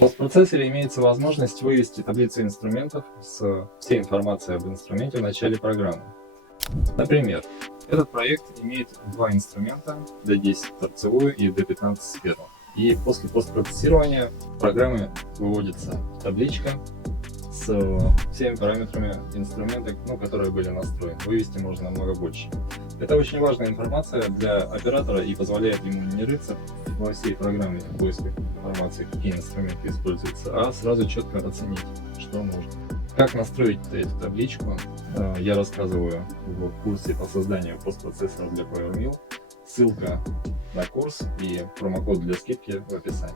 В постпроцессоре имеется возможность вывести таблицу инструментов с всей информацией об инструменте в начале программы. Например, этот проект имеет два инструмента D10 торцевую и D15 сферу. И после постпроцессирования программы выводится табличка с всеми параметрами инструмента, которые были настроены. Вывести можно намного больше. Это очень важная информация для оператора и позволяет ему не рыться во всей программе в поиске информации, какие инструменты используются, а сразу четко оценить, что нужно. Как настроить эту табличку, я рассказываю в курсе по созданию постпроцессоров для PowerMill. Ссылка на курс и промокод для скидки в описании.